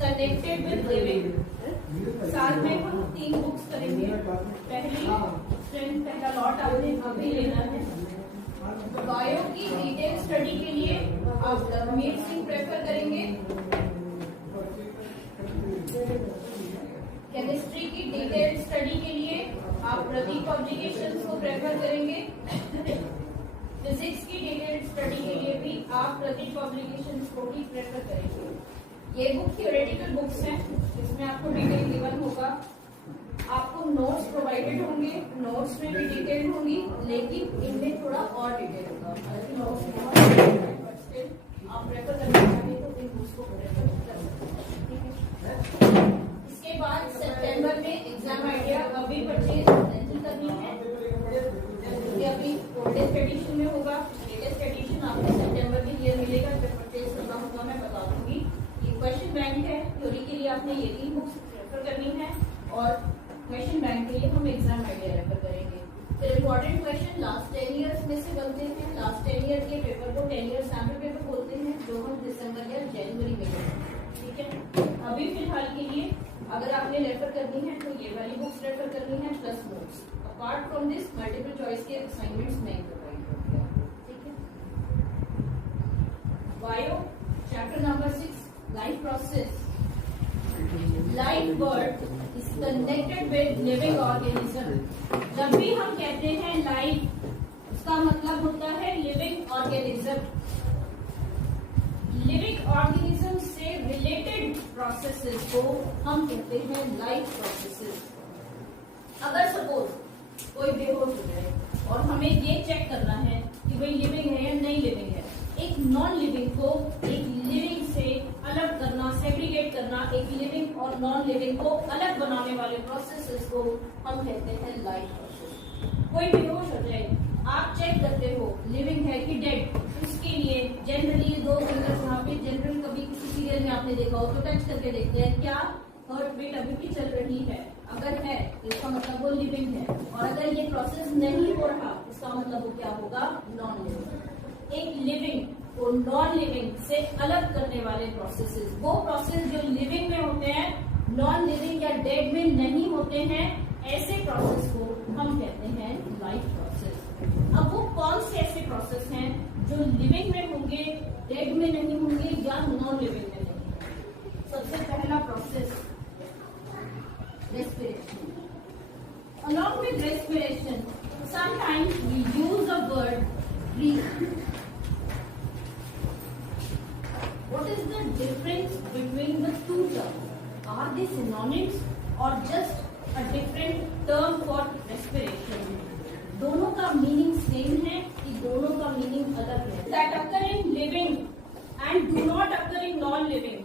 Connected with living. साथ में हम 3 बुक्स करेंगे। पहला लॉट आपने अभी लेना है। बायो की डिटेल स्टडी के लिए आप लवमीर सिंह प्रेफर करेंगे। केमिस्ट्री की डिटेल स्टडी के लिए आप प्रदीप पब्लिकेशंस को प्रेफर करेंगे। फिजिक्स की डिटेल स्टडी के लिए भी आप प्रदीप पब्लिकेशंस को ही प्रेफर करेंगे। ये बुक थ्योरेटिकल बुक्स हैं, इसमें आपको डिटेल गिवन होगा। आपको नोट्स प्रोवाइडेड होंगे, नोट्स में भी डिटेल होंगी, लेकिन इनमें थोड़ा और डिटेल होगा। हालांकि नोट्स बट स्टिल आप प्रेफर करना चाहें तो इन बुक्स को प्रेफर कर सकते हैं। ठीक है। इसके बाद सितंबर में एग्जाम आइडिया अभी परचेज कैंसिल करनी है, क्योंकि अभी ओल्डेस्ट एडिशन में होगा। लेटेस्ट एडिशन आपको सितंबर के लिए मिलेगा। जब परचेज करना होगा मैं बता दूंगी। ये क्वेश्चन बैंक है, थ्योरी के लिए आपने ये 3 बुक्स रेफर करनी है और क्वेश्चन बैंक के लिए हम एग्जाम आइडिया रेफर करेंगे। फिर इंपॉर्टेंट क्वेश्चन लास्ट 10 इयर्स में से बनते हैं। लास्ट 10 ईयर के पेपर को 10 ईयर सैम्पल पेपर बोलते हैं, जो हम दिसंबर या जनवरी में करेंगे। ठीक है। अभी फिलहाल के लिए अगर आपने रेफर करनी है तो ये वाली बुक्स रेफर करनी है plus notes. Apart from this multiple choice के असाइनमेंट्स नहीं प्रोवाइड होंगे। ठीक है। Bio chapter number 6 life process. Life birth is connected with living organism. जब भी हम कहते हैं लाइफ, उसका मतलब होता है लिविंग ऑर्गेनिज्म। लिविंग ऑर्गेनिज्म से रिलेटेड प्रोसेसेस को हम कहते हैं लाइफ प्रोसेसेस। अगर सपोज कोई बेहोश हो जाए और हमें ये चेक करना है कि भाई लिविंग है या नहीं लिविंग है, एक नॉन लिविंग को एक लिविंग से अलग करना, सेग्रीगेट करना, एक लिविंग और नॉन लिविंग को अलग बनाने वाले प्रोसेसेस को हम कहते हैं लाइफ प्रोसेस। कोई बेहोश हो जाए, आप चेक करते हो लिविंग है कि डेड, उसके लिए जनरली 2 फिंगर्स यहाँ पे, जनरल कभी किसी सीरियल में आपने देखा हो तो टच करके देखते हैं क्या हार्ट बीट अभी भी चल रही है। अगर है इसका मतलब वो लिविंग है, और अगर ये प्रोसेस नहीं हो रहा इसका मतलब वो क्या होगा, नॉन लिविंग। एक लिविंग और नॉन लिविंग से अलग करने वाले प्रोसेसेस, वो प्रोसेस जो लिविंग में होते हैं, नॉन लिविंग या डेड में नहीं होते हैं, ऐसे प्रोसेस को हम कहते हैं लाइफ प्रोसेस। अब वो कौन से ऐसे प्रोसेस हैं जो लिविंग में होंगे, डेड में नहीं होंगे या नॉन लिविंग में नहीं होंगे? सबसे पहला process respiration. Along with respiration, sometimes we use the word breathe. What is the difference between the 2 terms? Are they synonyms or just a different term for respiration? दोनों का मीनिंग सेम है कि दोनों का मीनिंग अलग है? That occur in living and do not occur in non-living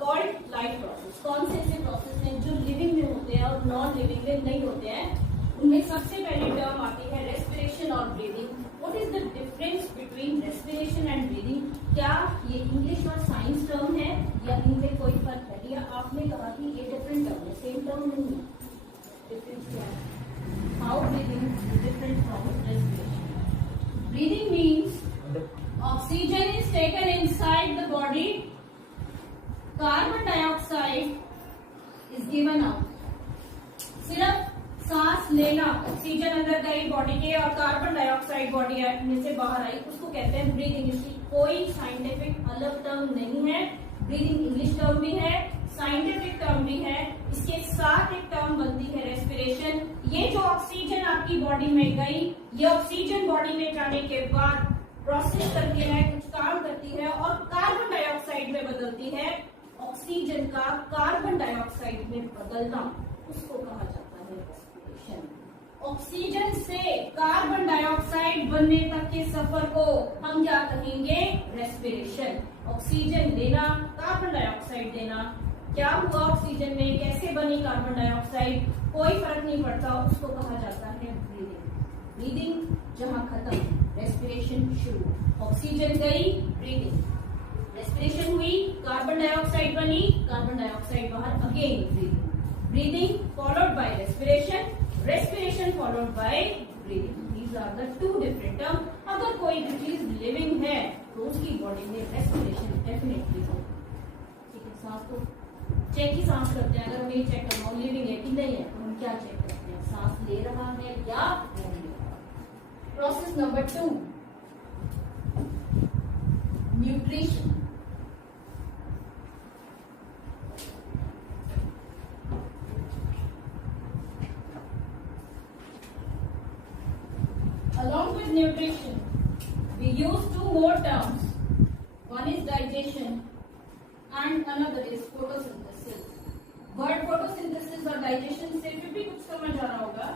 called life process. कौन से ऐसे प्रोसेस हैं जो लिविंग में होते हैं और नॉन लिविंग में नहीं होते हैं? उनमें सबसे पहली टर्म आती है रेस्पिरेशन और breathing. What is the difference between respiration and breathing? क्या ये इंग्लिश और साइंस टर्म है या इनमें कोई फर्क है? या आपने कहा कि ये डिफरेंट टर्म है, सेम टर्म नहीं है? डिफरेंस क्या है? How breathing is different from respiration? Breathing means oxygen is taken inside the body, carbon dioxide is given out. सिर्फ सांस लेना, ऑक्सीजन अंदर गई बॉडी के और कार्बन डाइऑक्साइड बॉडी में से बाहर आई, उसको कहते हैं ब्रीदिंग। इसकी कोई साइंटिफिक अलग टर्म नहीं है। ब्रीदिंग इंग्लिश टर्म भी है, साइंटिफिक टर्म भी है। इसके साथ एक टर्म बनती है रेस्पिरेशन। ये जो ऑक्सीजन आपकी बॉडी में गई, ये ऑक्सीजन बॉडी में जाने के बाद प्रोसेस करती है, कुछ काम करती है और कार्बन डाइऑक्साइड में बदलती है। ऑक्सीजन का कार्बन डाइऑक्साइड में बदलना, उसको कहा जाता है रेस्पिरेशन। ऑक्सीजन से कार्बन डाइऑक्साइड बनने तक के सफर को हम क्या कहेंगे? रेस्पिरेशन। ऑक्सीजन लेना, कार्बन डाइऑक्साइड देना। क्या हुआ ऑक्सीजन में, कैसे बनी कार्बन डाइऑक्साइड, कोई फर्क नहीं पड़ता, उसको कहा जाता है ब्रीदिंग। ब्रीदिंग जहां खत्म, रेस्पिरेशन शुरू। ऑक्सीजन गई, ब्रीदिंग। रेस्पिरेशन हुई, कार्बन डाइऑक्साइड बनी, कार्बन डाइऑक्साइड बाहर, again breathing. Breathing followed by respiration, respiration followed by breathing. These are the 2 different term. अगर कोई भी चीज लिविंग है तो उसकी बॉडी में रेस्पिरेशन डेफिनेटली हो। ठीक है, सांस को चेक ही सांस करते हैं। अगर हमें ये चेक करना हो लिविंग है कि नहीं है, तो हम क्या चेक करते हैं, सांस ले रहा है या नहीं ले रहा। Process number 2, nutrition. Along with nutrition, we use two more terms. One is digestion and another is photosynthesis. Word photosynthesis और digestion से फिर भी कुछ समझ आ रहा होगा।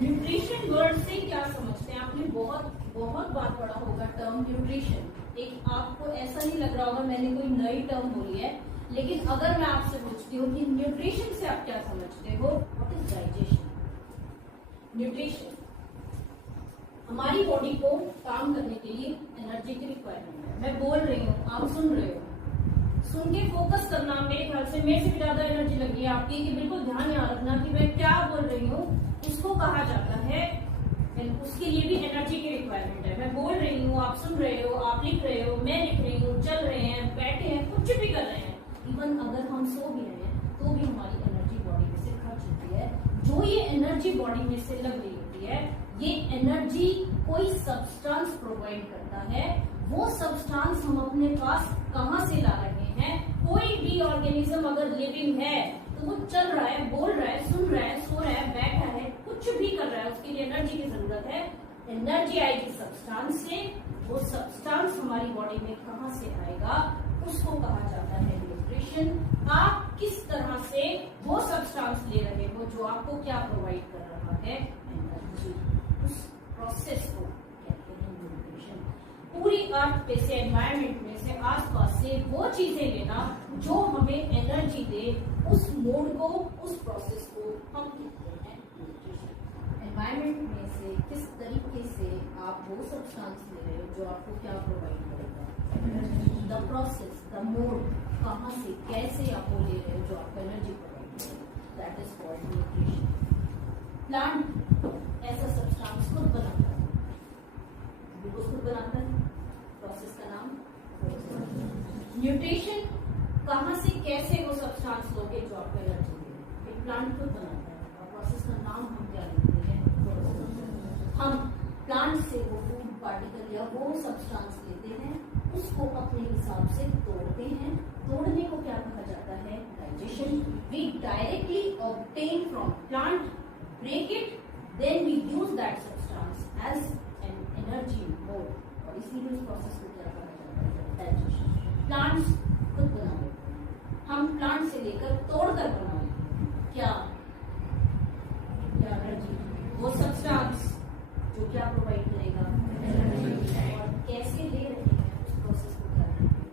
न्यूट्रिशन वर्ड से क्या समझते हैं? आपने बहुत बार पढ़ा होगा टर्म न्यूट्रिशन। एक आपको ऐसा नहीं लग रहा होगा मैंने कोई नई टर्म बोली है, लेकिन अगर मैं आपसे पूछती हूँ कि न्यूट्रिशन से आप क्या समझते हो, व्हाट इज डाइजेशन? न्यूट्रिशन हमारी बॉडी को काम करने के लिए एनर्जी की रिक्वायरमेंट है। मैं बोल रही हूँ, आप सुन रहे हो, सुन के फोकस करना। मेरे ख्याल से मेरे से भी ज्यादा एनर्जी लगी है आपकी कि बिल्कुल ध्यान याद रखना कि मैं क्या बोल रही हूँ। उसको कहा जाता है, उसके लिए भी एनर्जी की रिक्वायरमेंट है। मैं बोल रही हूँ, आप सुन रहे हो, आप लिख रहे हो, मैं लिख रही हूँ, चल रहे हैं, बैठे हैं, कुछ भी कर रहे हैं, इवन अगर हम सो भी रहे हैं तो भी हमारी एनर्जी बॉडी में से खर्च होती है। जो ये एनर्जी बॉडी में से लग रही होती है, ये एनर्जी कोई सब्सटेंस प्रोवाइड करता है। वो सब्सटेंस हम अपने पास कहाँ से ला रहे हैं? कोई भी ऑर्गेनिज्म अगर लिविंग है तो वो चल रहा है, बोल रहा है, सुन रहा है, सो रहा है, बैठा है, कुछ भी कर रहा है, उसके लिए एनर्जी की जरूरत है। एनर्जी आएगी सब्सटेंस से। वो सब्सटेंस हमारी बॉडी में कहाँ से आएगा, उसको कहा जाता है न्यूट्रिशन। आप किस तरह से वो सब्सटेंस ले रहे हो जो आपको क्या प्रोवाइड कर रहा है, एनर्जी। उस प्रोसेस को कहते हैं न्यूट्रिशन। पूरी अर्थ पे से, एनवायरमेंट में से, आसपास से वो चीजें लेना जो हमें एनर्जी दे, उस मोड को, उस प्रोसेस को हम कहते हैं न्यूट्रिशन। एनवायरमेंट में से किस तरीके से आप वो सब्सटेंस ले रहे हो जो आपको क्या प्रोवाइड करेगा, द प्रोसेस, द मोड, कहाँ से, कैसे आप वो ले रहे हो जो आपको एनर्जी प्रोवाइड करेगा, that is called nutrition. Plant ऐसा सब्सटेंस खुद बनाता है, ग्लूकोज खुद बनाता है, प्रोसेस का नाम न्यूट्रिशन। कहाँ से कैसे वो सब्सटेंस लोगे जो आपको एनर्जी दे, एक प्लांट खुद बनाता है, और प्रोसेस का नाम हम क्या लेते हैं, हम प्लांट से वो फूड पार्टिकल या वो सब्सटेंस लेते हैं, उसको अपने हिसाब से तोड़ते हैं। तोड़ने को क्या कहा जाता है, digestion. We directly obtain from plant, break it, then we use that substance as an energy mode, और इसीलिए उस प्रोसेस को क्या कहा जाता है, डाइजेशन। प्लांट्स खुद बना लेते हैं, हम प्लांट से लेकर तोड़कर बना लेते हैं क्या एनर्जी, वो सब्सटेंस जो क्या प्रोवाइड करेगा, एनर्जी। और कैसे ले रहे हैं उस प्रोसेस को क्या कहते हैं,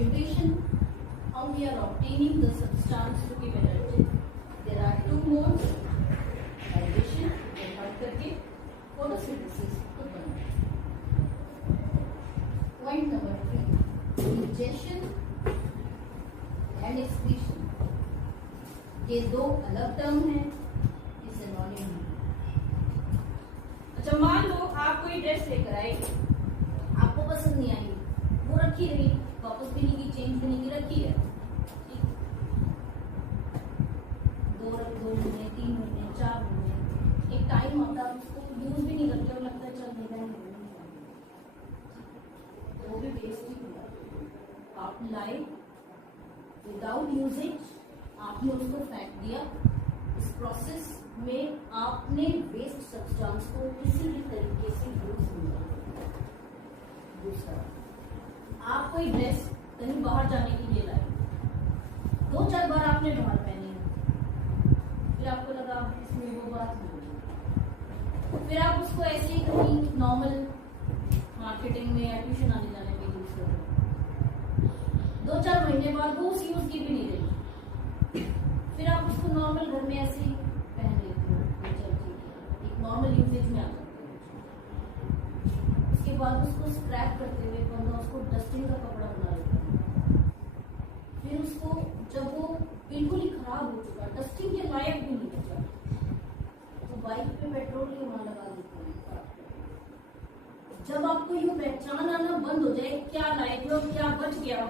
nutrition. How we are obtaining the substance to give energy. There are two modes, digestion, बंद करके photosynthesis को बनना। Point number 3, digestion and excretion. ये दो अलग टर्म है, ये सिनोनिम है। अच्छा, मान लो आप कोई ड्रेस लेकर आए, आपको पसंद नहीं आई, वो रखी रही, वापस भी नहीं की, चेंज भी नहीं की, रखी है, ठीक। 2 महीने, 3 महीने, 4 महीने, एक टाइम आता है उसको यूज भी नहीं करते और लगता है चल नहीं, तो वो भी वेस्ट ही हुआ। आप लाए विदाउट यूजेज, आपने उसको फेंक दिया। इस प्रोसेस में आपने वेस्ट सब्सटेंस को किसी भी तरीके से यूज नहीं किया। दूसरा, आप कोई ड्रेस कहीं बाहर जाने के लिए लाए, 2-4 बार आपने बाहर पहनी, फिर आपको लगा इसमें वो बात नहीं, फिर आप उसको ऐसे ही कहीं नॉर्मल मार्केटिंग में या ट्यूशन आने जाने में यूज कर रहे, 2-4 महीने बाद वो उस यूज की भी नहीं रही, फिर आप उसको नॉर्मल घर में ऐसे ही पहन लेते हो, चल ठीक है, एक नॉर्मल यूजेज में आ जाते हो। उसके बाद उसको स्क्रैप करते हुए बंदा उसको डस्टिंग का कपड़ा बना लेता है, फिर उसको जब वो बिल्कुल ही खराब हो चुका, डस्टिंग के लायक भी नहीं बचा, तो बाइक पे पेट्रोल क्यों ना लगा देते हैं? जब आपको यूं पहचान आना बंद हो जाए क्या लाइफ में और क्या बच गया,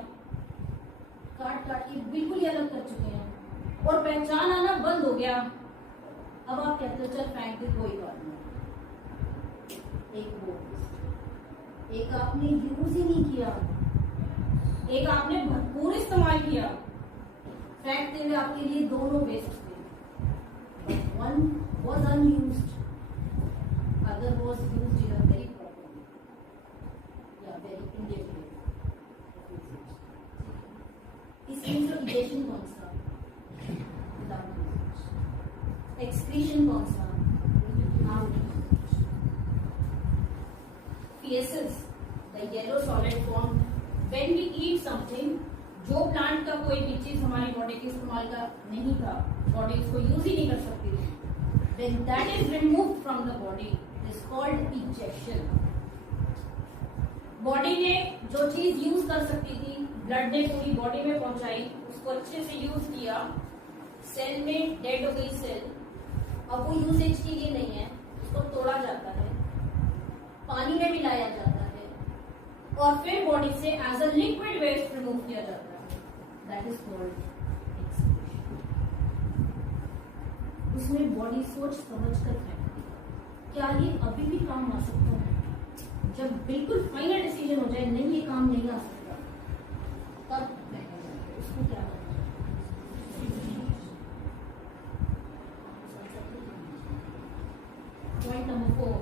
काट काट के बिल्कुल ही अलग कर चुके हैं, और पहचान आना बंद हो गया, अब आप कहते हो चल फेंक दे कोई बात नहीं। एक आपने यूज ही नहीं किया, एक आपने भरपूर इस्तेमाल किया, फेंक देने आपके लिए दोनों बेस्ट थे। One was unused, other was used in a very proper way, very indefinite. इसमें जो इजेशन कौन सा, एक्सक्रीशन कौन सा, feces, the yellow solid form when we eat something, जो प्लांट का कोई भी चीज हमारी बॉडी के इस्तेमाल का नहीं था, बॉडी इसको यूज ही नहीं कर सकती थी, when that is removed from the body it is called ejection. Body ने जो चीज यूज कर सकती थी, ब्लड ने पूरी बॉडी में पहुंचाई, उसको अच्छे से यूज किया, सेल में डेड हो गई सेल, अब वो यूसेज के लिए नहीं है, उसको तोड़ा जाता है, पानी में मिलाया जाता है, और फिर बॉडी से as a liquid waste remove किया जाता है, दैट इज कॉल्ड एक्सक्रीशन. उसमें बॉडी सोच समझ कर फेंकती है, क्या ये अभी भी काम आ सकता है? जब बिल्कुल फाइनल डिसीजन हो जाए नहीं ये काम नहीं आ सकता, तब फेंका जाता है. उसको क्या करना है? Point number 4,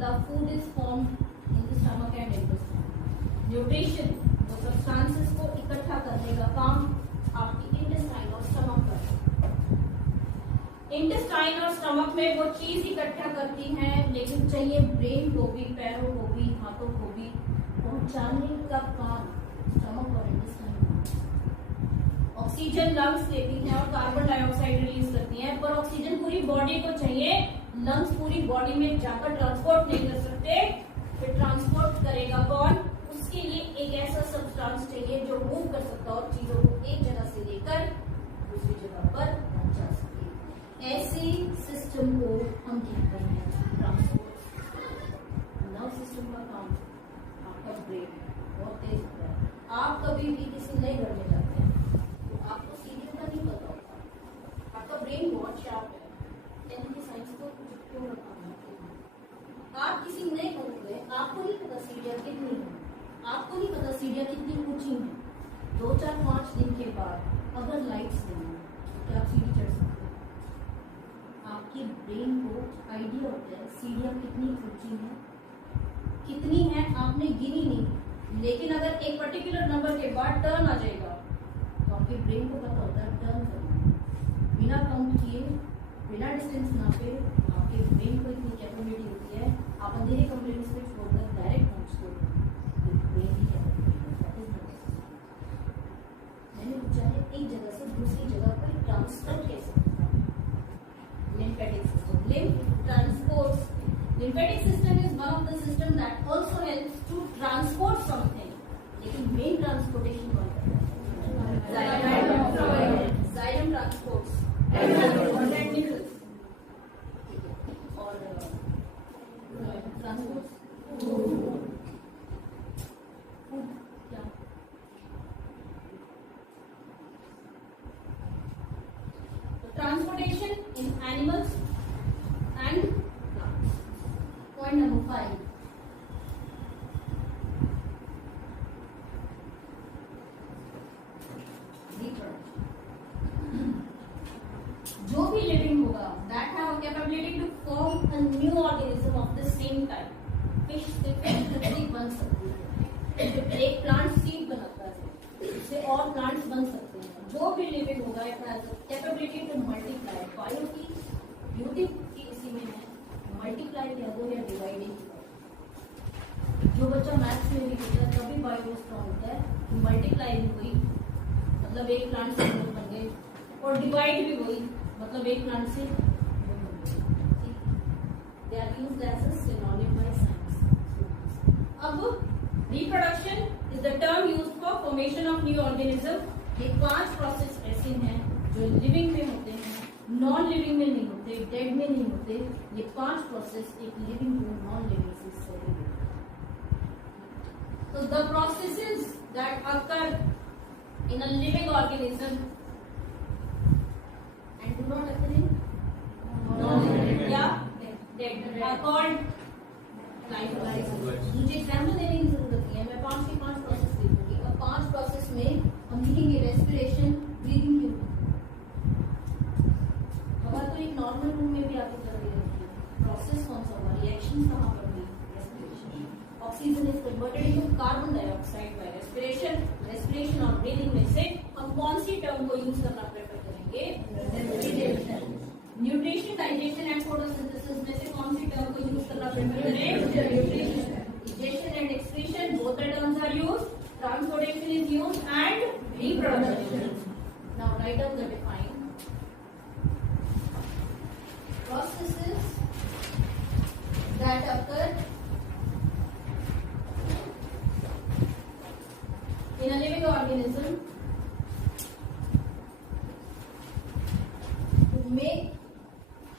the food is formed in the stomach and intestine. Nutrition, वो substances को इकट्ठा करने का काम आपकी इंटेस्टाइन और स्टमक करता है. इंटेस्टाइन और स्टमक में वो चीज इकट्ठा करती है, लेकिन चाहिए ब्रेन को भी, पैरों को भी, हाथों को भी, पहुंचाने का काम स्टमक और इंटेस्टाइन. ऑक्सीजन लंग्स लेती है और कार्बन डाइऑक्साइड रिलीज करती है, पर ऑक्सीजन पूरी बॉडी को चाहिए, लंग्स पूरी बॉडी में जाकर ट्रांसपोर्ट नहीं कर सकते, फिर ट्रांसपोर्ट करेगा कौन? उसके लिए एक ऐसा सब्सटेंस चाहिए जो मूव कर सकता और चीजों को एक जगह से लेकर दूसरी जगह पर पहुंचा सके. ऐसे सिस्टम को हम कहते हैं ट्रांसपोर्ट. नर्व सिस्टम का काम, आपका ब्रेन बहुत तेज होता है. आप कभी भी किसी नए घर में जाते हैं तो आपको सीरियल का नहीं पता होता, आपका ब्रेन बहुत शार्प है, साइंस को क्यों रखा. आप किसी नए घर में गए, आपको नहीं पता सीढ़ियाँ कितनी है, आपको नहीं पता सीढ़ियाँ कितनी ऊंची हैं. 2, 4, 5 दिन के बाद अगर लाइट्स नहीं है तो क्या आप सीढ़ी चढ़ सकते हैं? आपके ब्रेन को आइडिया होता है सीढ़ियाँ कितनी ऊंची हैं, कितनी है आपने गिनी नहीं, लेकिन अगर एक पर्टिकुलर नंबर के बाद टर्न आ जाएगा तो आपके ब्रेन को पता होता है टर्न करना. बिना काउंट किए, बिना डिस्टेंस नापे, आपके ब्रेन को इतनी कैपेबिलिटी होती है, आप अंधेरे कमरे में से छोड़कर डायरेक्ट पहुंच को ब्रेन की कैपेबिलिटी. मैंने पूछा है एक जगह से दूसरी जगह पर ट्रांसफर कैसे होता है? Lymphatic system. Lymph transports. Lymphatic system is one of the system that also helps to transport something, लेकिन मेन ट्रांसपोर्टेशन कौन करता है? जाइलम ट्रांसपोर्ट्स और टेक्निकल्स और ट्रांसपोर्ट्स. क्या transportation in animals and plants. Point number 5, जो भी लिविंग होगा that have a capability to form a new organism of the same type. Fish से फिश बन सकती है, एक प्लांट सीड बनाता है, इससे और प्लांट्स बन सकते हैं. जो भी लिविंग होगा it has a capability to multiply. Bio की ब्यूटी की इसी में है, मल्टीप्लाई कह दो या डिवाइडिंग. जो बच्चा मैथ्स में भी होता है तभी बाय वो स्ट्रॉन्ग होता है। मल्टीप्लाई भी वही, मतलब एक प्लांट से दो बन गए, और डिवाइड भी वही, मतलब एक प्लांट से दो बन गए। They are used as a synonym by science. अब reproduction is the term used for formation of new organism. ये 5 प्रोसेस ऐसे हैं जो लिविंग में होते हैं, नॉन लिविंग में नहीं होते, डेड में नहीं होते। ये 5 प्रोसेस एक लिविंग को नॉन लिविंग से separate. So the processes that occur in a living organism and do not occur in non-living या dead are called life processes। मुझे एग्जाम्पल देने की जरूरत नहीं है, मैं 5 के 5 प्रोसेस देखूंगी। अब 5 प्रोसेस में हम लिखेंगे रेस्पिरेशन, ब्रीदिंग क्यों। हवा तो एक नॉर्मल रूम में भी आपको चल रही रहती है, प्रोसेस कौन सा होगा, रिएक्शन कहाँ पर हुई, respiration. Oxygen is converted into carbon dioxide by respiration. Respiration और ब्रीदिंग में से हम कौन सी टर्म को यूज करना प्रेफर करेंगे, न्यूट्रिशन, डाइजेशन एंड फोटोसिंथेसिस में से कौन सी टर्म को यूज करना प्रेफर करें, nutrition. digestion and excretion, both the terms are used. Transportation is used and reproduction. Now write down the defined processes that occur in a living organism to make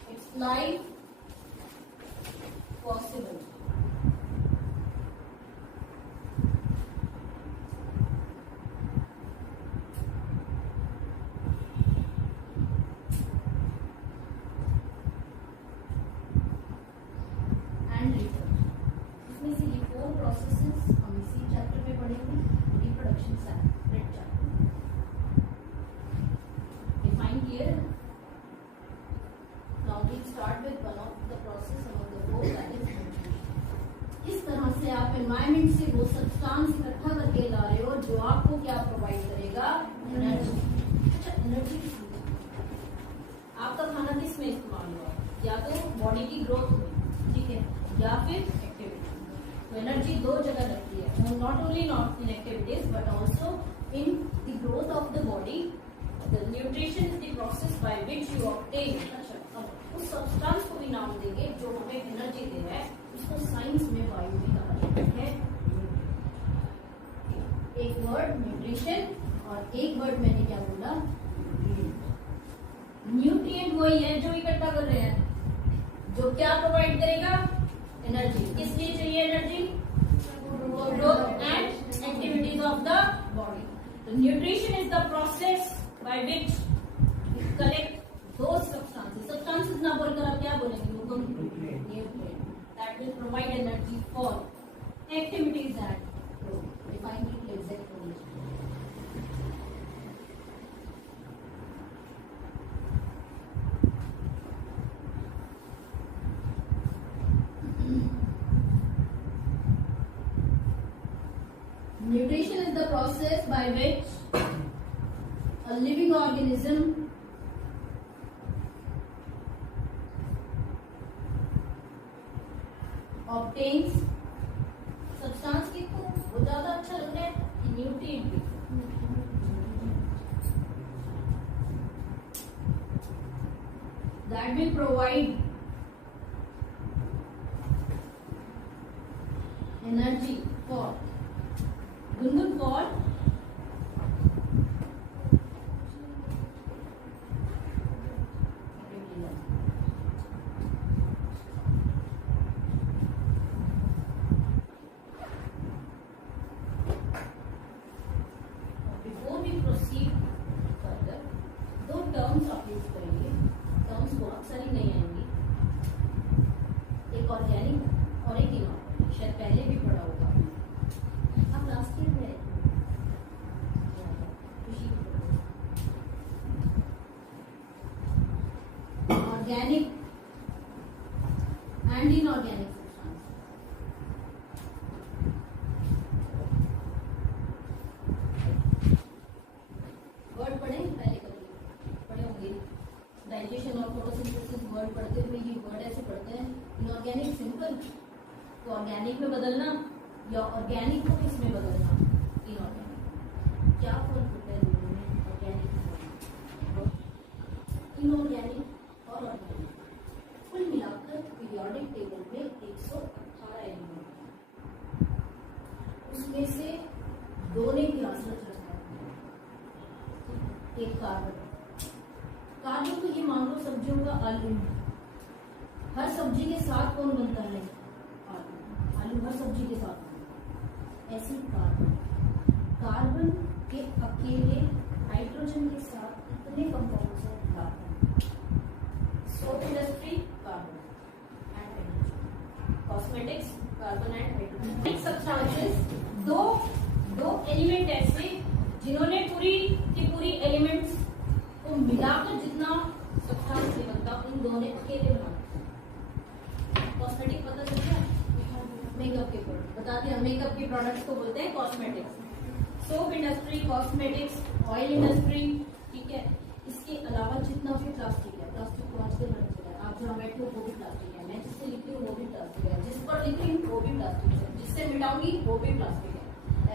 its life possible. इसमें से ये 4 processes हम इसी chapter में पढ़ेंगे, reproduction separate chapter. Define clear. Now we start with one of the process among the 4 that is nutrition. इस तरह से आप एनवायरनमेंट से वो सब्सटेंस इकट्ठा करके ला रहे हो जो आपको क्या प्रोवाइड करेगा, एनर्जी। अच्छा, एनर्जी आपका खाना किस में इस्तेमाल हुआ, या तो बॉडी की ग्रोथ में, ठीक है, या फिर एक्टिविटी। तो एनर्जी 2 जगह लगती है, not only not in activities but also in the growth of the body. The nutrition is the process by which you obtain. अच्छा, अब उस सब्सटेंस को भी नाम देंगे जो हमें एनर्जी दे रहा है, उसको साइंस में वायु भी कहा जाता है। एक वर्ड न्यूट्रिशन और एक वर्ड मैंने क्या बोला, न्यूट्रिएंट वही है जो इकट्ठा कर रहे हैं, जो क्या प्रोवाइड करेगा, एनर्जी। किस लिए चाहिए energy, growth and activities of the body. तो nutrition is the process by which we collect those substances. Substances ना बोलकर आप क्या बोलेंगे, वो nutrient that will provide energy for activities and growth. Define it exactly. Nutrition is the process by which a living organism obtains substance की को वो ज्यादा अच्छा लग रहा है कि न्यूट्रिएंट भी, that will provide energy for Gungun for before we proceed further, 2 terms आप यूज करेंगे। टर्म्स को अक्सर ही नहीं आएंगी, एक ऑर्गेनिक और एक इनऑर्गेनिक, शायद पहले भी पढ़ा होगा। आप लास्ट ईयर में organic and inorganic substance. Word पढ़े पहले, कभी पढ़े होंगे, डाइजेशन और फोटोसिंथेसिस वर्ड पढ़ते हुए ये वर्ड ऐसे पढ़ते हैं। इनऑर्गेनिक सिंपल, तो ऑर्गेनिक में बदलना, या ऑर्गेनिक को किस में बदलना, इनऑर्गेनिक। क्या फर्क होता है दोनों में, ऑर्गेनिक इनऑर्गेनिक और ऑर्गेनिक? कुल मिलाकर पीरियोडिक टेबल में 118 एलिमेंट, उसमें से दो ने क्लासेस रखा है। एक कार्बन, कार्बन तो ये मान लो सब्जियों का आलू, हर सब्जी के साथ कौन बनता है, आलू। आलू हर सब्जी के साथ, ऐसे कार्बन, कार्बन के अकेले हाइड्रोजन के साथ इतने कंपाउंड्स हैं, carbon. Soap industry carbon and hydrogen, cosmetics carbon and hydrogen. Substances, दो एलिमेंट ऐसे जिन्होंने पूरी की पूरी एलिमेंट्स को मिलाकर जितना सब्सटेंस बनता, उन दोनों ने अकेले बना। कॉस्मेटिक पता चल गया, मेकअप के प्रोडक्ट बता दिया, मेकअप के प्रोडक्ट्स को बोलते हैं cosmetics. Soap industry, cosmetics, oil industry, ठीक है। इसके अलावा जितना भी प्लास्टिक है, प्लास्टिक को आजकल बन चुका है, आप जहाँ बैठे हो वो भी प्लास्टिक है, मैं जिससे लिखती हूँ वो भी प्लास्टिक है, जिस पर लिखी हूँ वो भी प्लास्टिक है, जिससे मिटाऊंगी वो भी प्लास्टिक है।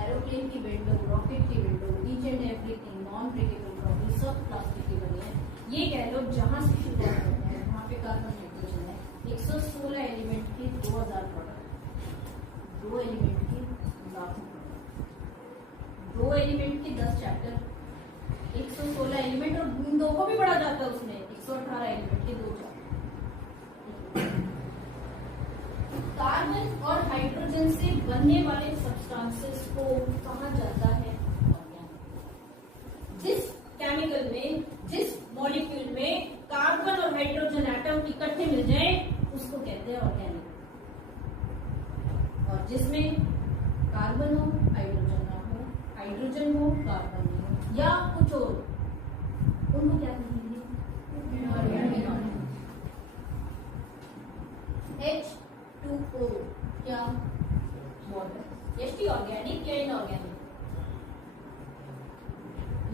एरोप्लेन की विंडो, रॉकेट की window, each and everything, non breakable property सब प्लास्टिक की बनी है। ये कह लो जहाँ से शुरुआत करते हैं वहाँ पे कार्बन हाइड्रोजन है। 116 एलिमेंट के 2000 प्रोडक्ट, 2 एलिमेंट के लाखों प्रोडक्ट, 2 एलिमेंट के 10 चैप्टर, 116 एलिमेंट, और इन दो को भी पढ़ा जाता है उसमें, 118 एलिमेंट के 2 चैप्टर। कार्बन और हाइड्रोजन से बनने वाले सब्सटेंसेस को कहा जाता है ऑर्गेनिक। जिस केमिकल में, जिस मॉलिक्यूल में कार्बन और हाइड्रोजन एटम इकट्ठे मिल जाए उसको कहते हैं ऑर्गेनिक। और जिसमें कार्बन हो, हाइड्रोजन ना हो, हाइड्रोजन हो, कार्बन ना हो, या कुछ और, उनको क्या कहेंगे, H2O, क्या वाटर। एचटी ऑर्गेनिक या इनऑर्गेनिक,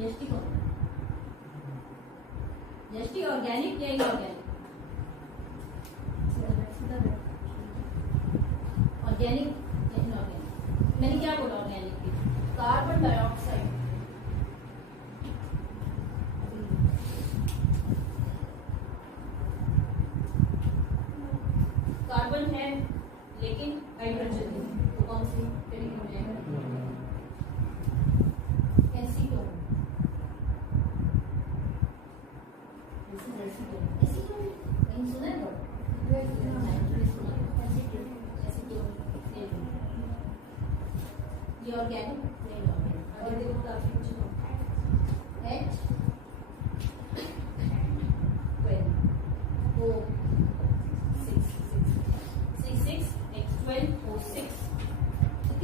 एचटी कौन, एचटी ऑर्गेनिक या इनऑर्गेनिक, ऑर्गेनिक या इनऑर्गेनिक। मैंने क्या बोला ऑर्गेनिक की, कार्बन डाइऑक्साइड, कार्बन है लेकिन हाइड्रोजन है, तो कौन सी एसीटोन, एसीटोन कहीं सुना है तो ये ऑर्गेनिक नहीं ऑर्गेनिक। अगर देखो तो आपकी कुछ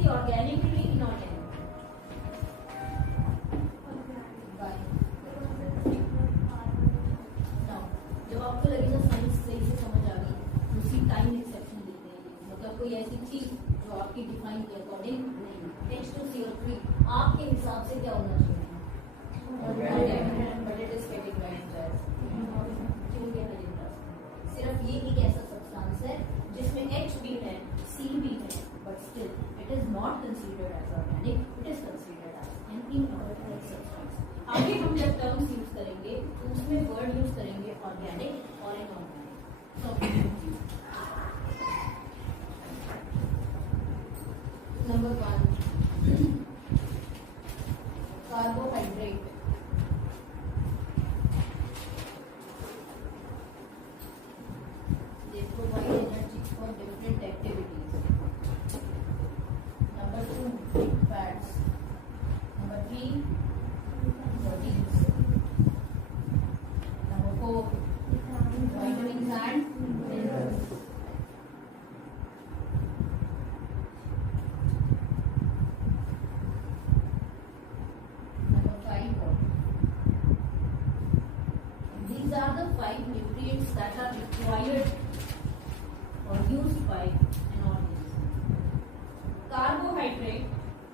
ऑर्गेनिकली इनऑर्गेनिक। जब आपको लगेगा साइंस सही से समझ आ गई, उसी टाइम एक्सेप्शन देते हैं, मतलब कोई ऐसी चीज जो आपकी डिफाइन के अकॉर्डिंग नहीं। H2CO3 आपके हिसाब से क्या होना चाहिए, but it is categorised as, क्यों कहते हैं, सिर्फ ये एक ऐसा सब्सटेंस है जिसमें H भी है, C भी है, but still it is not considered as organic, it is considered as an inorganic substance. आगे हम जब टर्म्स यूज करेंगे तो उसमें वर्ड यूज करेंगे ऑर्गेनिक और inorganic. Number 1, carbohydrate. They provide energy for different activities. Number 2, fats. Number 3, proteins. Number 4, vitamins and minerals. Number 5, water. These are the 5 nutrients that are required or used by an organism. Carbohydrate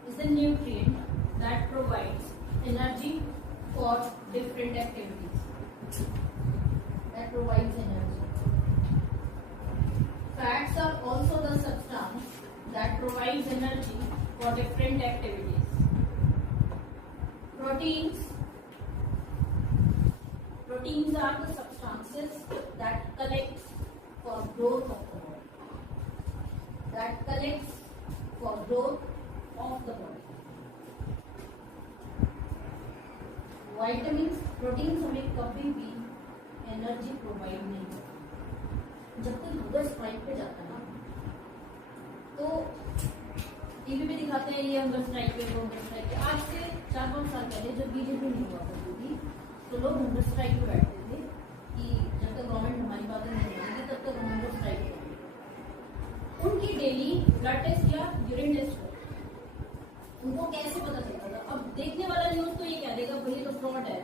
is a nutrient that provides energy for different activities. That provides energy. Fats are also the substance that provides energy for different activities. Proteins are the substances that collects for growth of the body. Vitamins, proteins हमें कभी भी energy provide नहीं करते। जब कोई hunger strike पे जाता है ना, तो टीवी पे दिखाते हैं ये हंगर स्ट्राइक पे, वो हंगर स्ट्राइक पे। आज से 4-5 साल पहले जब बीजेपी नहीं हुआ करती थी, तो लोग हंगर स्ट्राइक पे बैठते थे कि जब तक गवर्नमेंट हमारी बातें नहीं मानेगी तब तक हम हंगर स्ट्राइक करेंगे। उनकी डेली ब्लड टेस्ट या यूरिन टेस्ट करते, उनको कैसे पता चलता था? अब देखने वाला न्यूज तो ये कह देगा भाई ये तो फ्रॉड है,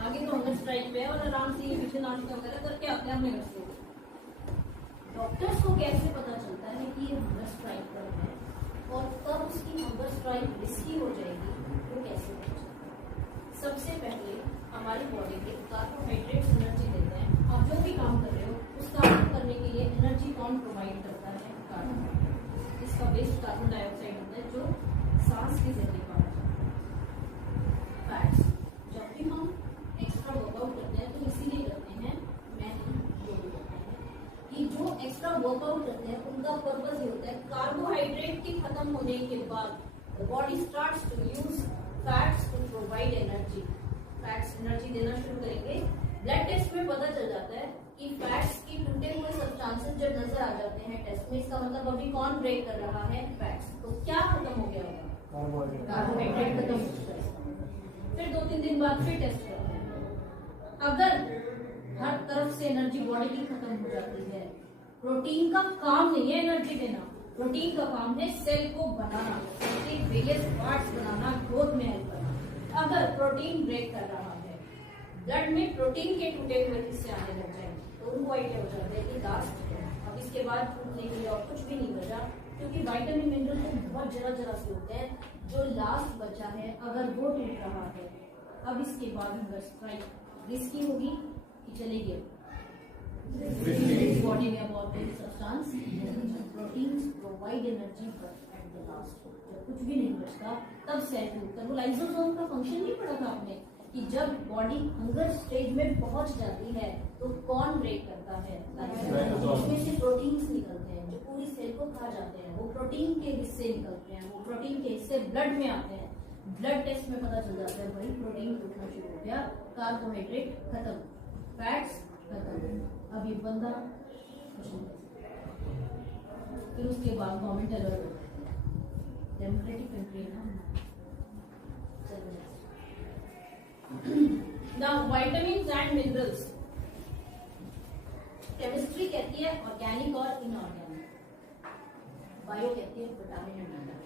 आगे तो हंगर स्ट्राइक पे है और आराम से ये पीछे नाश्ता वगैरह करके आते हैं अपने घर से। डॉक्टर्स को कैसे पता चलता है कि ये हंगर स्ट्राइक पर है और कब उसकी हंगर स्ट्राइक रिस्की हो जाएगी, वो कैसे पता चलता है? सबसे पहले हमारी बॉडी के कार्बोहाइड्रेट्स एनर्जी देते हैं। आप जो भी काम कर रहे हो उस काम करने के लिए एनर्जी कौन प्रोवाइड करता है? कार्बोहाइड्रेट। इसका बेस कार्बन डाइऑक्साइड होता है जो सांस के जरिए पाया जाता है। फैट्स, जब भी हम एक्स्ट्रा वर्कआउट करते हैं तो इसीलिए करते हैं, मैं जो भी करते हैं कि जो एक्स्ट्रा वर्कआउट करते हैं उनका पर्पस ये होता है कार्बोहाइड्रेट के खत्म होने के बाद body starts to use fats to provide energy. Fats energy देना शुरू करेंगे। ब्लड टेस्ट में पता चल जाता है कि फैट्स के टूटे हुए सब्सटेंसेस जब नजर आ जाते हैं टेस्ट में, इसका मतलब अभी कौन ब्रेक कर रहा है? फैट्स। तो क्या खत्म हो गया होगा? कार्बोहाइड्रेट खत्म हो चुका है। फिर 2-3 दिन बाद फिर टेस्ट करते हैं। अगर हर तरफ से एनर्जी बॉडी की खत्म हो जाती है, प्रोटीन का काम नहीं है एनर्जी देना, प्रोटीन का काम है सेल को बनाना, उसके वेरियस पार्ट्स बनाना, ग्रोथ में हेल्प करना। अगर प्रोटीन ब्रेक कर रहा है, ब्लड में प्रोटीन के टूटे हुए हिस्से आने लग जाए तो उनको आइडिया हो जाता है कि लास्ट है, अब इसके बाद टूटने के लिए और कुछ भी नहीं बचा, क्योंकि विटामिन मिनरल तो बहुत जरा से होते हैं। जो लास्ट बचा है अगर वो टूट रहा है, अब इसके बाद हंगर स्ट्राइक रिस्की होगी कि चलेगी? बॉडी में अब और substance proteins provide energy but at the last, जब कुछ भी नहीं बचता तब सेल टूटता है। वो लाइसोसोम का फंक्शन नहीं पढ़ा था आपने कि जब बॉडी हंगर स्टेज में पहुंच जाती है तो कौन ब्रेक करता है? उसमें से प्रोटीन्स निकलते हैं जो पूरी सेल को खा जाते हैं। वो प्रोटीन के हिस्से निकलते हैं, वो प्रोटीन के हिस्से ब्लड में आते हैं। ब्लड टेस्ट में पता चल जाता है भाई प्रोटीन टूटना शुरू हो गया, कार्बोहाइड्रेट खत्म, फैट्स खत्म, अब ये बंदा कुछ नहीं। फिर उसके बाद गवर्नमेंट अलर्ट होता है, डेमोक्रेटिक कंट्री है ना। Now vitamins and minerals, chemistry कहती है ऑर्गेनिक और इनऑर्गेनिक, बायो कहती है vitamin and mineral.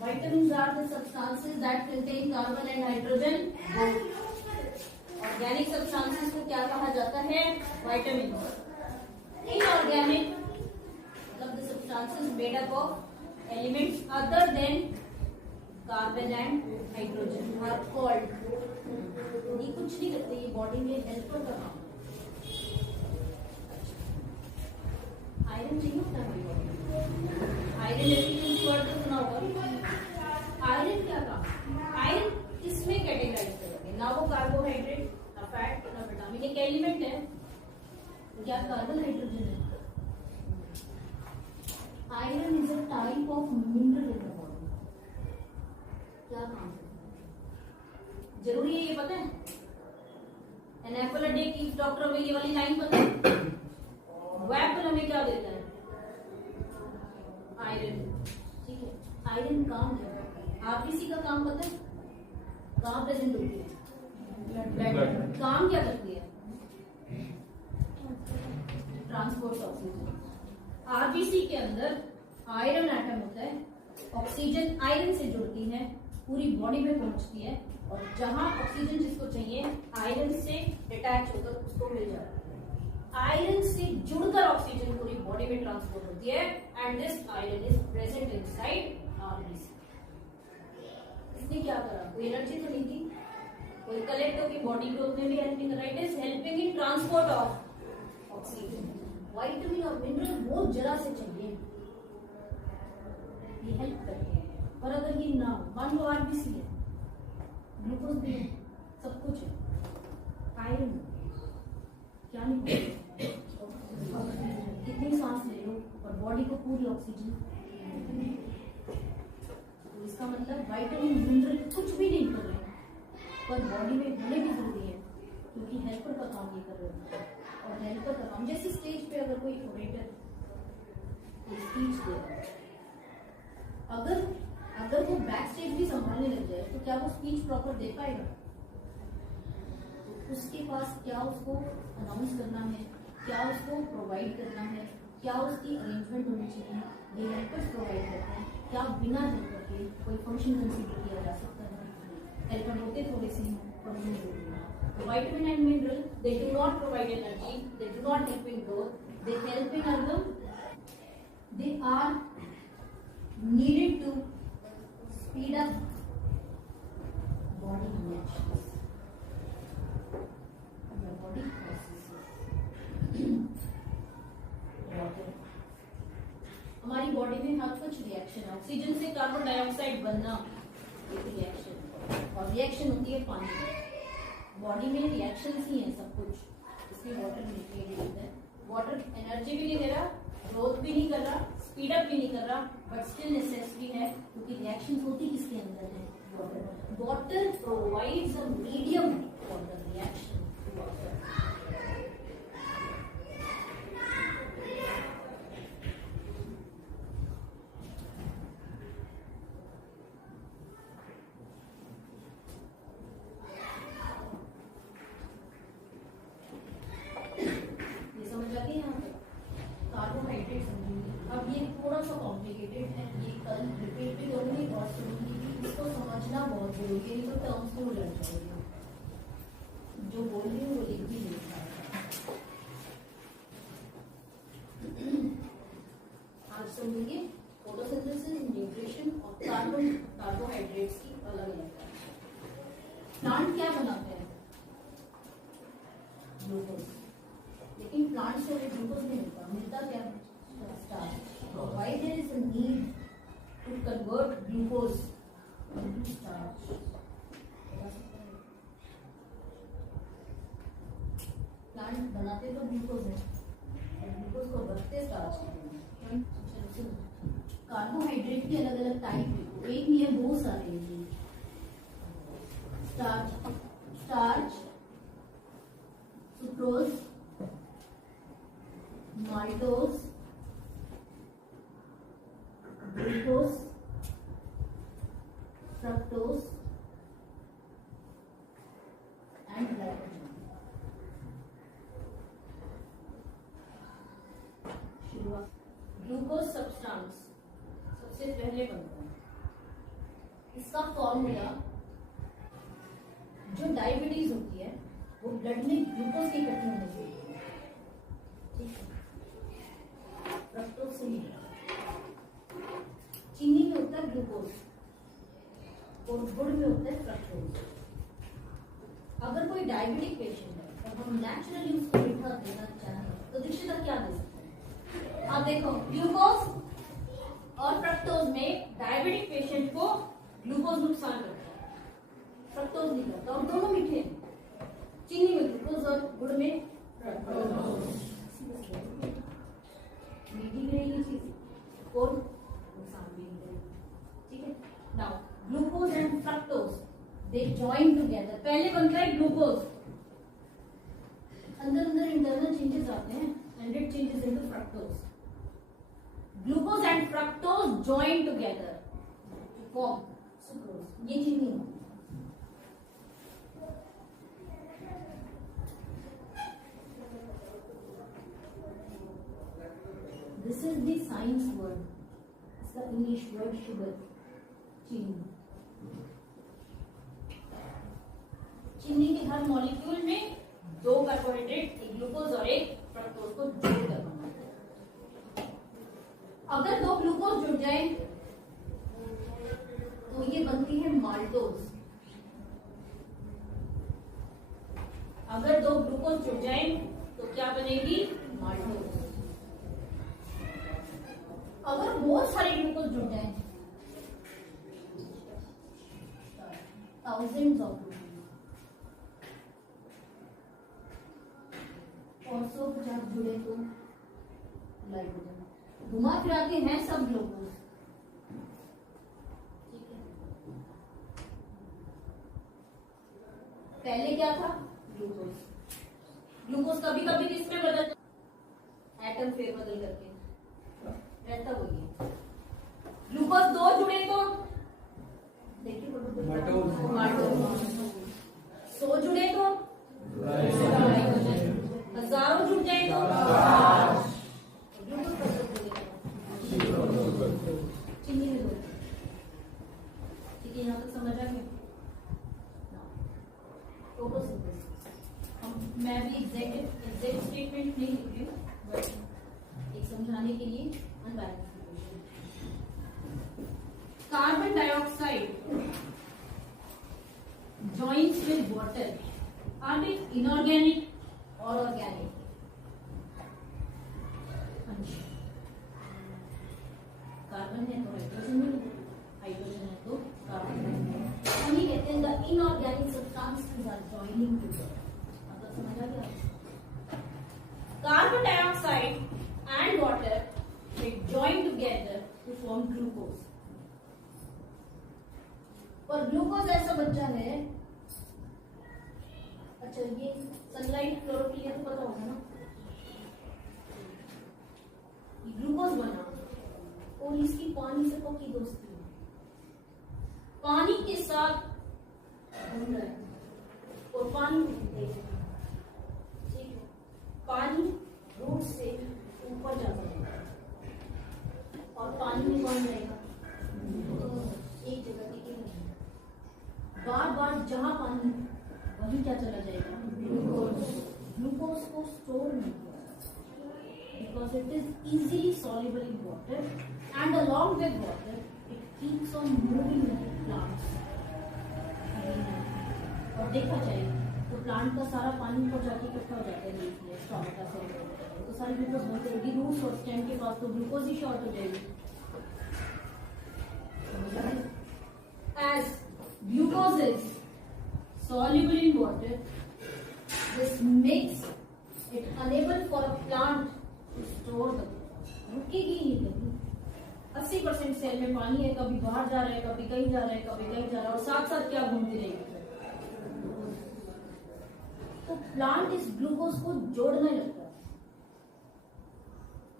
Vitamins are the substances that contain carbon and hydrogen. Organic substances को क्या कहा जाता है? Vitamins. Inorganic, मतलब the substances made up of elements other than carbon and hydrogen are called. ये कुछ नहीं करते, ये बॉडी में हेल्पर का काम। आयरन चाहिए होता है बॉडी में। आयरन एफिशिएंसी वर्ड तो सुना होगा। आयरन क्या काम? आयरन किसमें कैटेगराइज करेंगे? ना वो कार्बोहाइड्रेट, ना फैट, ना विटामिन। एक एलिमेंट है, क्या कार्बन हाइड्रोजन है? Iron is a type of mineral in the body. क्या काम है? जरूरी है ये पता है? An apple a day keeps doctor away, ये वाली लाइन पता है? वो एप्पल हमें क्या देता है? आयरन। ठीक है, आयरन काम क्या है? आरबीसी का काम पता है? कहाँ प्रेजेंट होती है? ब्लड। काम क्या करती है? Transport oxygen. आरबीसी के अंदर आयरन एटम होता है, ऑक्सीजन आयरन से जुड़ती है, पूरी बॉडी में पहुंचती है, और जहां ऑक्सीजन जिसको चाहिए आयरन से अटैच होकर उसको मिल जाता है। आयरन से जुड़कर ऑक्सीजन पूरी बॉडी में ट्रांसपोर्ट होती है, and this iron is present inside RBC. इसने क्या करा? कोई एनर्जी तो नहीं दी, कोई कलेक्ट होगी बॉडी ग्रोथ में भी हेल्पिंग कर रहा है। It is helping in transport of oxygen. Vitamin और मिनरल बहुत जरा से चाहिए, ये हेल्प करते हैं। और अगर ये ना हो, मान लो आरबीसी है, ग्लूकोज भी है, सब कुछ है, आयरन क्या नहीं, कितनी सांस ले लो और बॉडी को पूरी ऑक्सीजन, तो इसका मतलब विटामिन मिनरल कुछ भी नहीं कर रहे पर बॉडी में होने भी जरूरी है, क्योंकि हेल्पर का काम ये कर रहे हैं। और हेल्पर का काम जैसे स्टेज पे अगर कोई ओरेटर स्पीच दे रहा है, अगर वो बैक स्टेज भी संभालने लग जाए तो क्या वो स्पीच प्रॉपर दे पाएगा? तो उसके पास क्या उसको अनाउंस करना है, क्या उसको प्रोवाइड करना है, क्या उसकी अरेंजमेंट होनी चाहिए, ये हेल्पर्स प्रोवाइड करते हैं। क्या बिना हेल्पर के कोई फंक्शन कंसीडर किया जा सकता है? हेल्पर होते थोड़े से फंक्शन जरूरी है। Vitamin and mineral, they do not provide energy, they do not help in growth, they help in other, they are needed to speed up body reactions, the body processes. Water, हमारी body में हर कुछ reaction है, oxygen से carbon dioxide बनना एक reaction, और reaction होती है पानी में। बॉडी में रिएक्शंस ही हैं सब कुछ, इसलिए वाटर न्यूट्रिएंट है। वाटर एनर्जी भी नहीं दे रहा, ग्रोथ भी नहीं कर रहा, स्पीड अप भी नहीं कर रहा, बट स्टिल नेसेसरी है, क्योंकि रिएक्शंस होती किसके अंदर है? Water. Water provides a medium for the reaction. अब ये थोड़ा सा कॉम्प्लिकेटेड है, ये कल रिपीट भी करूंगी और सुनूंगी भी, इसको समझना बहुत जरूरी है, नहीं तो टर्म्स में उलझ जाएगी। जो बोल रही हूँ वो लिख भी नहीं पाएगा। आज समझिए फोटोसिंथेसिस, न्यूट्रिशन और कार्बोहाइड्रेट्स की अलग अलग। प्लांट क्या बनाते हैं? ग्लूकोज। लेकिन प्लांट से ग्लूकोज नहीं मिलता क्या? Starch. Why there is a need to convert glucose into starch? Plant बनाते तो ग्लूकोज है, ग्लूकोज को रखते स्टार्च के। कार्बोहाइड्रेट की अलग अलग टाइप, एक नहीं है बहुत सारे हैं। Starch, sucrose, maltose, glucose, fructose and glycogen. शुरुआत ग्लूकोज सब्सटेंस सबसे पहले बनता है। इसका फॉर्मूला, जो डायबिटीज होती है वो ब्लड में ग्लूकोज की इकट्ठी होने से होती है, ठीक है? फ्रक्टोज से नहीं, चीनी में होता है ग्लूकोज और गुड़ में होता है फ्रक्टोज। अगर कोई डायबिटिक पेशेंट है और हम नेचुरली उसको मीठा देना चाहें तो दीक्षिता क्या दे सकते हैं? आप देखो, ग्लूकोज और फ्रक्टोज में डायबिटिक पेशेंट को ग्लूकोज नुकसान करता है, फ्रक्टोज नहीं करता, और दोनों मीठे हैं। चीनी में ग्लूकोज और गुड़ में फ्रक्टोज। मीठी रहेगी चीज और नुकसान भी नहीं करेगी, ठीक है? Now glucose and fructose they join together. पहले बनता है ग्लूकोज, अंदर अंदर इंटरनल चेंजेस आते हैं and it changes into fructose. Glucose and fructose join together to form sucrose. ये चीज नहीं, this is the science word, इसका इंग्लिश वर्ड शुगर, चीनी। चीनी के हर मॉलिक्यूल में दो कार्बोहाइड्रेट, एक ग्लूकोज और एक फ्रक्टोज को जोड़कर बनाते हैं। अगर दो ग्लूकोज जुड़ जाए तो ये बनती है माल्टोज। अगर दो ग्लूकोज जुड़ जाए तो क्या बनेगी? माल्टोज। बहुत सारे ग्लूकोज जुड़ जाएंगे, थाउजेंड्स ऑफ ग्लूकोज। और 150 जुड़े तो ग्लाइकोजन। घुमा फिरा के हैं सब ग्लूकोज, ठीक है। पहले क्या था? ग्लूकोज। ग्लूकोज कभी कभी किसमें बदल, एटम फेर बदल करके रहता वही। ग्लूकोज 2 जुड़े तो देखिए 100 जुड़े तो, हजारों जुड़ जाए तो ग्लूकोज चीनी में दो। ठीक है, यहाँ तक समझ आ गया। मैं भी एग्जैक्ट स्टेटमेंट नहीं लिख रही हूँ, बट एक समझाने के लिए unbalance. Carbon dioxide joins with water, are they inorganic or organic? Carbon है तो हाइड्रोजन है, हाइड्रोजन है तो कार्बन है। हम ये कहते हैं the inorganic substances are joining together. मतलब समझ आ गया? Carbon dioxide and water they join together to form glucose। और ग्लूकोज ऐसा बच्चा है, अच्छा ये सनलाइट क्लोरोफिल तो पता होगा ना, ग्लूकोज बना और इसकी पानी से पक्की दोस्ती है, पानी के साथ घूम रहा है और पानी देख, ठीक है। पानी रूट से ऊपर जाता है और पानी में कौन रहेगा? एक जगह टिके रहेगा। बार बार जहां पानी वही क्या चला जाएगा? ग्लूकोज। ग्लूकोज को स्टोर नहीं किया because it is easily soluble in water and along with water it keeps on moving plants. और देखा जाए तो प्लांट का सारा पानी को जाके इकट्ठा हो जाता है स्टोमेटा से, तो सारी ग्लूकोज बनते रहेगी। रूट्स और स्टेम के पास तो ग्लूकोज ही शॉर्ट हो जाएगी। As glucose is soluble in water, this makes it unable for a plant to store the glucose। रुकेगी नहीं कभी। 80% सेल में पानी है, कभी बाहर जा रहा है, कभी कहीं जा रहा है, कभी कहीं जा रहा है, और साथ साथ क्या घूमती रहेगी? तो प्लांट इस ग्लूकोज को जोड़ने लगता है।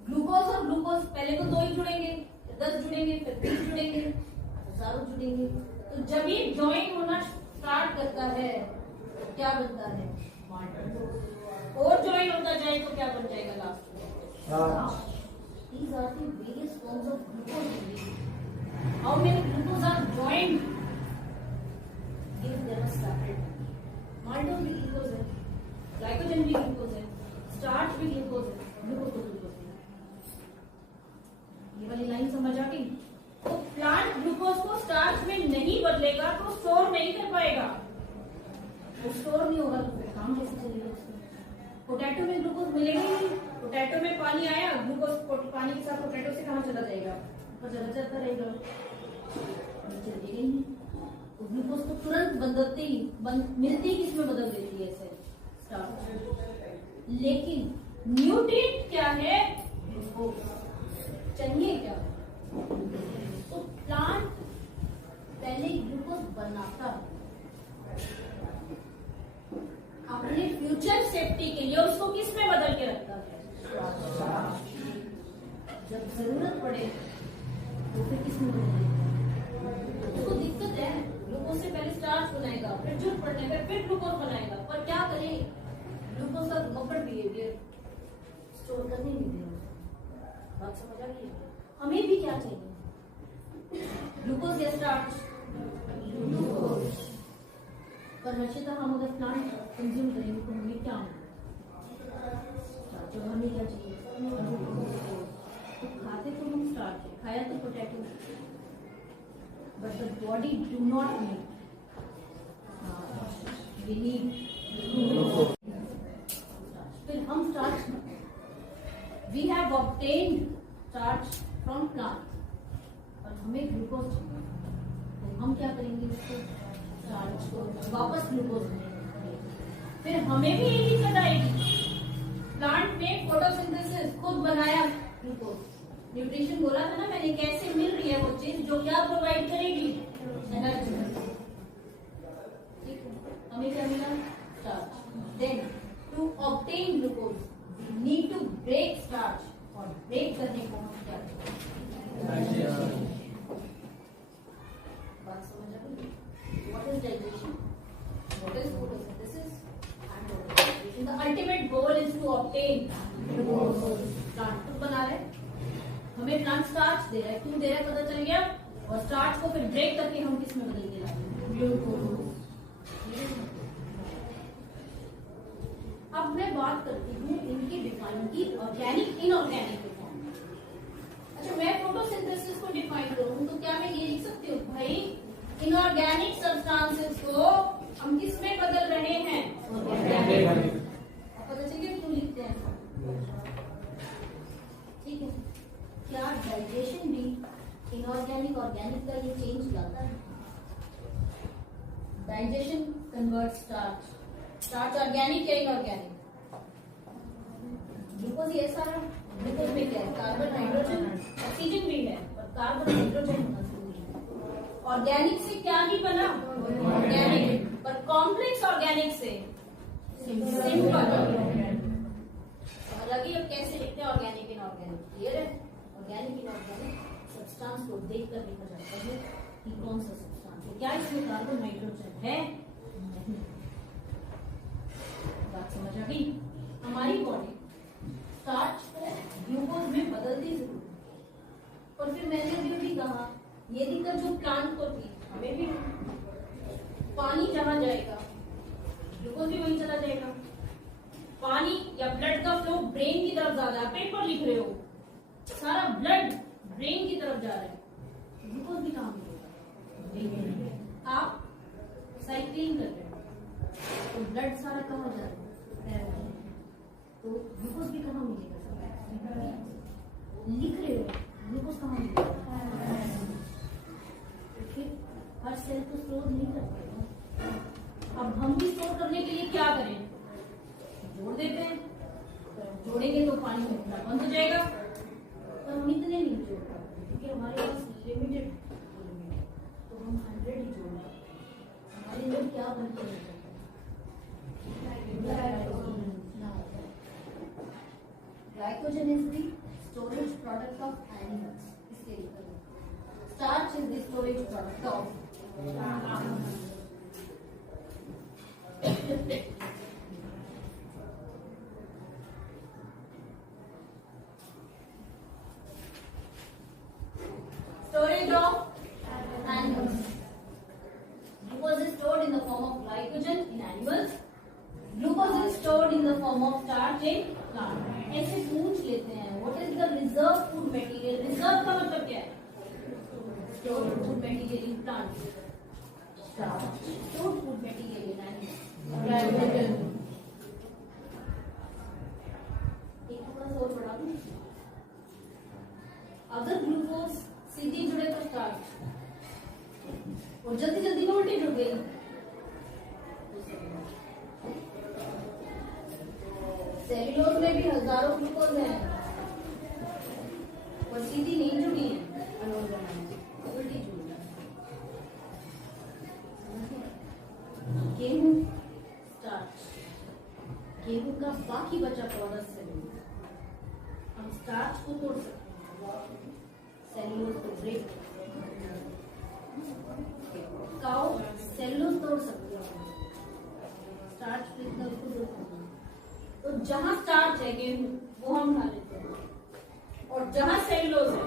ग्लूकोज और ग्लूकोज पहले तो 2 ही जुड़ेंगे, 10 जुड़ेंगे, फिर 20 जुड़ेंगे, हजारों जुड़ेंगे। तो जब ये ज्वाइन होना स्टार्ट करता है तो क्या बनता है? और ज्वाइन होता जाए तो क्या बन जाएगा लास्ट में? These are the various forms of glucose. How many glucose are joined? Give them a separate. Maltose भी ग्लूकोज है, ग्लाइकोजन भी ग्लूकोज है, स्टार्च भी ग्लूकोज है, ग्लूकोज है। ये वाली लाइन समझ आ गई? तो प्लांट ग्लूकोज को स्टार्च में नहीं बदलेगा तो स्टोर नहीं कर पाएगा। वो स्टोर नहीं होगा तो फिर काम कैसे चलेगा उसका? पोटैटो में ग्लूकोज मिलेगा ही नहीं। पोटैटो में पानी आया, ग्लूकोज पानी के साथ पोटैटो से कहाँ चला जाएगा? ऊपर चला जाता रहेगा, चलेगा ही नहीं। तो ग्लूकोज को तुरंत बदलते ही मिलते ही किसमें बदल देती है सेल? स्टार्च। लेकिन न्यूट्रिएंट क्या है? ग्लूकोज। चाहिए क्या? तो प्लांट पहले ग्लूकोज बनाता है अपने फ्यूचर सेफ्टी के लिए, उसको किस में बदल के रखता है? जब जरूरत पड़े तो फिर किस में बदलेगा? उसको दिक्कत है, ग्लूकोज से पहले स्टार्च बनाएगा, फिर जरूरत पड़ने पर फिर ग्लूकोज बनाएगा, पर क्या करे? ग्लूकोज का मॉडर्न बिहेवियर स्टोर करने नहीं देगा। बात समझ आ गई? हमें भी क्या चाहिए? ग्लूकोज या स्टार्च? ग्लूकोज। पर हर्षिता हम अगर प्लांट कंज्यूम करेंगे तो हमें क्या स्टार्च, और हमें क्या चाहिए? तो खाते तो हम स्टार्च है, खाया तो potato, but the body do not need, we need glucose. फिर हम starch, we have obtained starch from plant, glucose चाहिए, तो हम क्या करेंगे, उसको स्टार्च को वापस ग्लूकोज देंगे। फिर हमें भी यही दिक्कत आएगी। प्लांट में फोटोसिंथेसिस खुद बनाया ग्लूकोज, न्यूट्रिशन बोला था ना मैंने, कैसे मिल रही है वो चीज जो क्या प्रोवाइड करेगी, एनर्जी। ठीक है, हमें क्या मिला, starch. Then to obtain glucose need to break starch, और ब्रेक करने को हम क्या करेंगे, बात समझ आ गई। What is digestion, what is photosynthesis and what is digestion. The ultimate goal is to obtain glucose. Plant खुद बना रहे, हमें प्लांट स्टार्च दे रहा है, क्यों दे रहा है पता चल गया, और स्टार्च को फिर ब्रेक करके हम किस में बदल के लाएंगे, ग्लूकोज। अब मैं बात करती हूँ इनकी डिफाइन की ऑर्गेनिक इनऑर्गेनिक के फॉर्म में। अच्छा, मैं फोटोसिंथेसिस को डिफाइन करूँ तो क्या मैं ये लिख सकती हूँ, भाई इनऑर्गेनिक सब्सटेंसेस को हम किस में बदल रहे हैं, ऑर्गेनिक। पता चलिए क्यों लिखते हैं, ठीक है। क्या डाइजेशन भी इनऑर्गेनिक ऑर्गेनिक का ये चेंज लाता है, digestion convert starch, starch organic या इनऑर्गेनिक, ग्लूकोज ये सारा, ग्लूकोज में क्या है, कार्बन हाइड्रोजन ऑक्सीजन भी है, पर कार्बन हाइड्रोजन ऑर्गेनिक से क्या ही बना, ऑर्गेनिक, पर कॉम्प्लेक्स ऑर्गेनिक से सिंपल। अलग ही अब कैसे लिखते हैं ऑर्गेनिक इनऑर्गेनिक, क्लियर है। ऑर्गेनिक इनऑर्गेनिक सब्सटेंस को देख कर लिखा जाता है कि कौन सा सब्सटेंस है, क्या इसमें कार्बन हाइड्रोजन है, नहीं। बात समझ आ गई। हमारी बॉडी स्टार्च को ग्लूकोज में बदलती जरूर, और फिर मैंने भी कहा ये दिक्कत जो प्लांट को थी हमें भी, पानी जहां जाएगा ग्लूकोज भी वहीं चला जाएगा। पानी या ब्लड का फ्लो ब्रेन की तरफ ज्यादा है, पेपर लिख रहे हो, सारा ब्लड ब्रेन की तरफ जा रहा है, ग्लूकोज भी कहां मिलेगा, आप साइक्लिंग कर रहे हो तो ब्लड सारा कहां जा रहा है, तो ग्लूकोज भी कहां मिलेगा, लिख रहे हो ग्लूकोज कहां मिलेगा, फिर हर सेल को स्टोर नहीं कर पाएगा। अब हम भी स्टोर करने के लिए क्या करें, जोड़ देते हैं, जोड़ेंगे तो पानी में मिलना बंद हो जाएगा, तो हम इतने नहीं जोड़ पाते क्योंकि हमारे पास लिमिटेड, तो हम 100 ही जोड़ रहे हैं। हमारे लोग क्या बनते हैं, glycogen is the storage product of animals, इसके लिए starch is the storage product of storage of animals. Glucose is stored in the form of glycogen in animals. Glucose is stored in the form of starch in plant. ऐसे पूछ लेते हैं what is the reserve food material? Reserve का मतलब क्या है? Stored food material in plants. Starch. Stored food material in animals. Glycogen. एक थोड़ा सा और बढ़ा दूं. अगर ग्लूकोज सीधी जुड़े तो स्टार्च, और जल्दी जल्दी में उल्टी जुड़ गई, सेल्यूलोज में भी हजारों ग्लूकोज हैं, और सीधी नहीं जुड़ी है, उल्टी जुड़ गई। गेहूं स्टार्च, गेहूं का बाकी बचा प्रोडक्ट सेल्यूलोज, हम स्टार्च को तोड़ सकते हैं, सेल्यूलोज को ब्रेक, काउ सेल्यूलोज तोड़ सकते हैं, स्टार्च ब्रेक कर को, तो जहां स्टार्च है गेहूं वो हम खा लेते हैं, और जहां सेल्यूलोज है